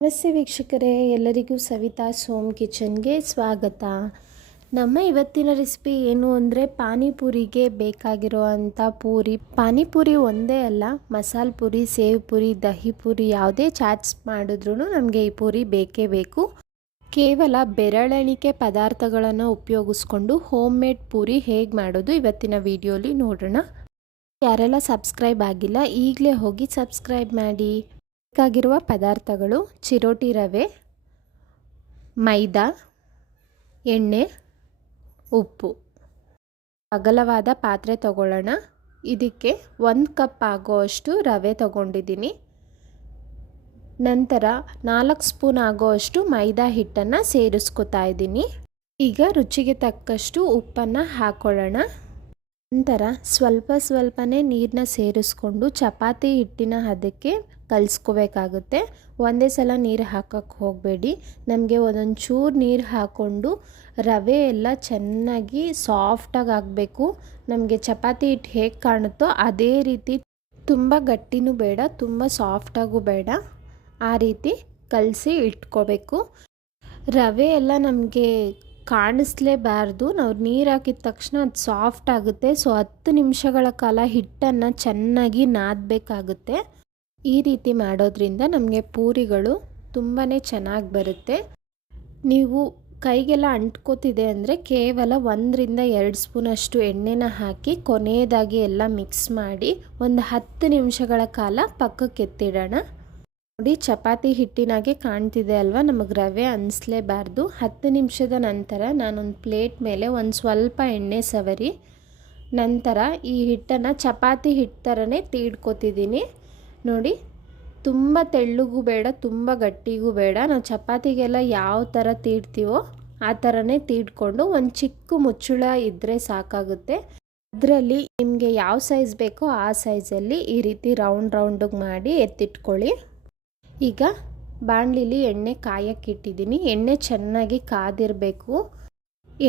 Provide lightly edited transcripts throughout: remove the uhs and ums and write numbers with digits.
ನಮಸ್ತೆ ವೀಕ್ಷಕರೇ, ಎಲ್ಲರಿಗೂ ಸವಿತಾ ಸೋಮ್ ಕಿಚನ್ಗೆ ಸ್ವಾಗತ. ನಮ್ಮ ಇವತ್ತಿನ ರೆಸಿಪಿ ಏನು ಅಂದರೆ ಪಾನಿಪುರಿಗೆ ಬೇಕಾಗಿರುವಂಥ ಪೂರಿ. ಪಾನಿಪುರಿ ಒಂದೇ ಅಲ್ಲ, ಮಸಾಲೆ ಪೂರಿ, ಸೇವ್ ಪೂರಿ, ದಹಿ ಪೂರಿ, ಯಾವುದೇ ಚಾಟ್ಸ್ ಮಾಡಿದ್ರೂ ನಮಗೆ ಈ ಪೂರಿ ಬೇಕೇ ಬೇಕು. ಕೇವಲ ಬೆರಳೆಣಿಕೆ ಪದಾರ್ಥಗಳನ್ನು ಉಪಯೋಗಿಸ್ಕೊಂಡು ಹೋಮ್ ಮೇಡ್ ಪೂರಿ ಹೇಗೆ ಮಾಡೋದು ಇವತ್ತಿನ ವಿಡಿಯೋಲಿ ನೋಡೋಣ. ಯಾರೆಲ್ಲ ಸಬ್ಸ್ಕ್ರೈಬ್ ಆಗಿಲ್ಲ ಈಗಲೇ ಹೋಗಿ ಸಬ್ಸ್ಕ್ರೈಬ್ ಮಾಡಿ. ಬೇಕಾಗಿರುವ ಪದಾರ್ಥಗಳು: ಚಿರೋಟಿ ರವೆ, ಮೈದಾ, ಎಣ್ಣೆ, ಉಪ್ಪು. ಅಗಲವಾದ ಪಾತ್ರೆ ತಗೊಳ್ಳೋಣ. ಇದಕ್ಕೆ 1 ಕಪ್ ಆಗೋಷ್ಟು ರವೆ ತಗೊಂಡಿದ್ದೀನಿ. ನಂತರ 4 ಸ್ಪೂನ್ ಆಗೋಷ್ಟು ಮೈದಾ ಹಿಟ್ಟನ್ನು ಸೇರಿಸ್ಕೊತಾ ಇದ್ದೀನಿ. ಈಗ ರುಚಿಗೆ ತಕ್ಕಷ್ಟು ಉಪ್ಪನ್ನು ಹಾಕೊಳ್ಳೋಣ. ನಂತರ ಸ್ವಲ್ಪನೇ ನೀರನ್ನ ಸೇರಿಸ್ಕೊಂಡು ಚಪಾತಿ ಹಿಟ್ಟಿನ ಹದಕ್ಕೆ ಕಲಿಸ್ಕೋಬೇಕಾಗುತ್ತೆ. ಒಂದೇ ಸಲ ನೀರು ಹಾಕೋಕ್ಕೆ ಹೋಗಬೇಡಿ. ನಮಗೆ ಒಂದೊಂಚೂರು ನೀರು ಹಾಕ್ಕೊಂಡು ರವೆ ಎಲ್ಲ ಚೆನ್ನಾಗಿ ಸಾಫ್ಟಾಗಿ ಆಗಬೇಕು. ನಮಗೆ ಚಪಾತಿ ಹಿಟ್ಟು ಹೇಗೆ ಕಾಣುತ್ತೋ ಅದೇ ರೀತಿ, ತುಂಬ ಗಟ್ಟಿನೂ ಬೇಡ, ತುಂಬ ಸಾಫ್ಟಾಗೂ ಬೇಡ, ಆ ರೀತಿ ಕಲಸಿ ಇಟ್ಕೋಬೇಕು. ರವೆ ಎಲ್ಲ ನಮಗೆ ಕಾಣಿಸ್ಲೇಬಾರ್ದು. ನಾವು ನೀರು ಹಾಕಿದ ತಕ್ಷಣ ಅದು ಸಾಫ್ಟ್ ಆಗುತ್ತೆ. ಸೊ 10 ನಿಮಿಷಗಳ ಕಾಲ ಹಿಟ್ಟನ್ನು ಚೆನ್ನಾಗಿ ನಾದಬೇಕಾಗುತ್ತೆ. ಈ ರೀತಿ ಮಾಡೋದ್ರಿಂದ ನಮಗೆ ಪೂರಿಗಳು ತುಂಬಾ ಚೆನ್ನಾಗಿ ಬರುತ್ತೆ. ನೀವು ಕೈಗೆಲ್ಲ ಅಂಟ್ಕೋತಿದೆ ಅಂದರೆ ಕೇವಲ 1 ರಿಂದ 2 ಸ್ಪೂನಷ್ಟು ಎಣ್ಣೆನ ಹಾಕಿ ಕೊನೆಯದಾಗಿ ಎಲ್ಲ ಮಿಕ್ಸ್ ಮಾಡಿ ಒಂದು 10 ನಿಮಿಷಗಳ ಕಾಲ ಪಕ್ಕಕ್ಕೆ ಎತ್ತಿಡೋಣ. ನೋಡಿ, ಚಪಾತಿ ಹಿಟ್ಟಿನಾಗೆ ಕಾಣ್ತಿದೆ ಅಲ್ವಾ, ನಮಗೆ ರವೆ ಅನಿಸ್ಲೇಬಾರ್ದು. 10 ನಿಮಿಷದ ನಂತರ ನಾನೊಂದು ಪ್ಲೇಟ್ ಮೇಲೆ ಒಂದು ಸ್ವಲ್ಪ ಎಣ್ಣೆ ಸವರಿ ನಂತರ ಈ ಹಿಟ್ಟನ್ನು ಚಪಾತಿ ಹಿಟ್ಟು ಥರನೇ ತೀಡ್ಕೊತಿದ್ದೀನಿ. ನೋಡಿ, ತುಂಬ ತೆಳ್ಳಗೂ ಬೇಡ, ತುಂಬ ಗಟ್ಟಿಗೂ ಬೇಡ. ನಾವು ಚಪಾತಿಗೆಲ್ಲ ಯಾವ ಥರ ತೀಡ್ತೀವೋ ಆ ಥರನೇ ತೀಡ್ಕೊಂಡು ಒಂದು ಚಿಕ್ಕ ಮುಚ್ಚಳ ಇದ್ದರೆ ಸಾಕಾಗುತ್ತೆ. ಅದರಲ್ಲಿ ನಿಮಗೆ ಯಾವ ಸೈಜ್ ಬೇಕೋ ಆ ಸೈಜಲ್ಲಿ ಈ ರೀತಿ ರೌಂಡಿಗೆ ಮಾಡಿ ಎತ್ತಿಟ್ಕೊಳ್ಳಿ. ಈಗ ಬಾಣಲಿಲಿ ಎಣ್ಣೆ ಕಾಯಕ್ಕೆ ಇಟ್ಟಿದ್ದೀನಿ. ಎಣ್ಣೆ ಚೆನ್ನಾಗಿ ಕಾದಿರಬೇಕು.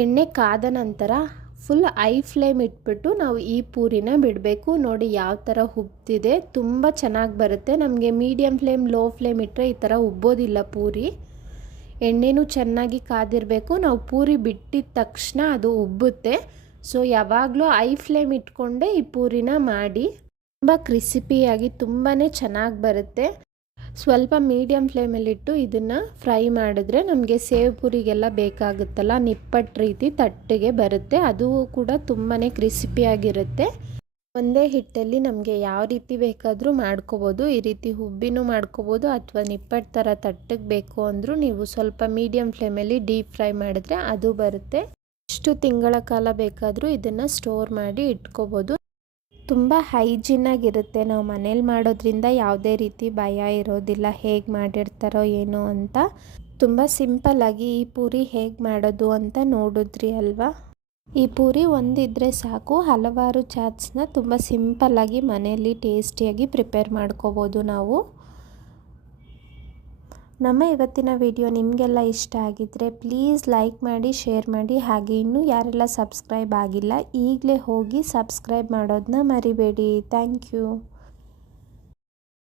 ಎಣ್ಣೆ ಕಾದ ನಂತರ ಫುಲ್ ಐ ಫ್ಲೇಮ್ ಇಟ್ಬಿಟ್ಟು ನಾವು ಈ ಪೂರಿನ ಬಿಡಬೇಕು. ನೋಡಿ ಯಾವ ಥರ ಉಬ್ತಿದೆ, ತುಂಬ ಚೆನ್ನಾಗಿ ಬರುತ್ತೆ. ನಮಗೆ ಮೀಡಿಯಮ್ ಫ್ಲೇಮ್, ಲೋ ಫ್ಲೇಮ್ ಇಟ್ಟರೆ ಈ ಥರ ಉಬ್ಬೋದಿಲ್ಲ ಪೂರಿ. ಎಣ್ಣೆನೂ ಚೆನ್ನಾಗಿ ಕಾದಿರಬೇಕು. ನಾವು ಪೂರಿ ಬಿಟ್ಟಿದ ತಕ್ಷಣ ಅದು ಉಬ್ಬುತ್ತೆ. ಸೊ ಯಾವಾಗಲೂ ಐ ಫ್ಲೇಮ್ ಇಟ್ಕೊಂಡೇ ಈ ಪೂರಿನ ಮಾಡಿ. ತುಂಬ ಕ್ರಿಸಿಪಿಯಾಗಿ ತುಂಬಾ ಚೆನ್ನಾಗಿ ಬರುತ್ತೆ. ಸ್ವಲ್ಪ ಮೀಡಿಯಮ್ ಫ್ಲೇಮಲ್ಲಿಟ್ಟು ಇದನ್ನು ಫ್ರೈ ಮಾಡಿದ್ರೆ ನಮಗೆ ಸೇವ್ ಪೂರಿಗೆಲ್ಲ ಬೇಕಾಗುತ್ತಲ್ಲ, ನಿಪ್ಪಟ್ಟು ರೀತಿ ತಟ್ಟೆಗೆ ಬರುತ್ತೆ. ಅದು ಕೂಡ ತುಂಬಾ ಕ್ರಿಸ್ಪಿಯಾಗಿರುತ್ತೆ. ಒಂದೇ ಹಿಟ್ಟಲ್ಲಿ ನಮಗೆ ಯಾವ ರೀತಿ ಬೇಕಾದರೂ ಮಾಡ್ಕೋಬೋದು. ಈ ರೀತಿ ಹುಬ್ಬಿನೂ ಮಾಡ್ಕೋಬೋದು, ಅಥವಾ ನಿಪ್ಪಟ್ಟು ಥರ ತಟ್ಟಗೆ ಬೇಕು ಅಂದರೂ ನೀವು ಸ್ವಲ್ಪ ಮೀಡಿಯಮ್ ಫ್ಲೇಮಲ್ಲಿ ಡೀಪ್ ಫ್ರೈ ಮಾಡಿದ್ರೆ ಅದು ಬರುತ್ತೆ. ಎಷ್ಟು ತಿಂಗಳ ಕಾಲ ಬೇಕಾದರೂ ಇದನ್ನು ಸ್ಟೋರ್ ಮಾಡಿ ಇಟ್ಕೋಬೋದು. ತುಂಬ ಹೈಜಿನ್ನಾಗಿರುತ್ತೆ. ನಾವು ಮನೇಲಿ ಮಾಡೋದ್ರಿಂದ ಯಾವುದೇ ರೀತಿ ಭಯ ಇರೋದಿಲ್ಲ, ಹೇಗೆ ಮಾಡಿರ್ತಾರೋ ಏನೋ ಅಂತ. ತುಂಬ ಸಿಂಪಲ್ಲಾಗಿ ಈ ಪೂರಿ ಹೇಗೆ ಮಾಡೋದು ಅಂತ ನೋಡಿದ್ರಿ ಅಲ್ವಾ. ಈ ಪೂರಿ ಒಂದಿದ್ರೆ ಸಾಕು, ಹಲವಾರು ಚಾಟ್ಸ್ನ ತುಂಬ ಸಿಂಪಲ್ಲಾಗಿ ಮನೆಯಲ್ಲಿ ಟೇಸ್ಟಿಯಾಗಿ ಪ್ರಿಪೇರ್ ಮಾಡ್ಕೋಬೋದು ನಾವು. ನಮ್ಮ ಇವತ್ತಿನ ವಿಡಿಯೋ ನಿಮಗೆಲ್ಲ ಇಷ್ಟ ಆಗಿದ್ದರೆ ಪ್ಲೀಸ್ ಲೈಕ್ ಮಾಡಿ, ಶೇರ್ ಮಾಡಿ. ಹಾಗೆ ಇನ್ನೂ ಯಾರೆಲ್ಲ ಸಬ್ಸ್ಕ್ರೈಬ್ ಆಗಿಲ್ಲ ಈಗಲೇ ಹೋಗಿ ಸಬ್ಸ್ಕ್ರೈಬ್ ಮಾಡೋದನ್ನ ಮರಿಬೇಡಿ. Thank you.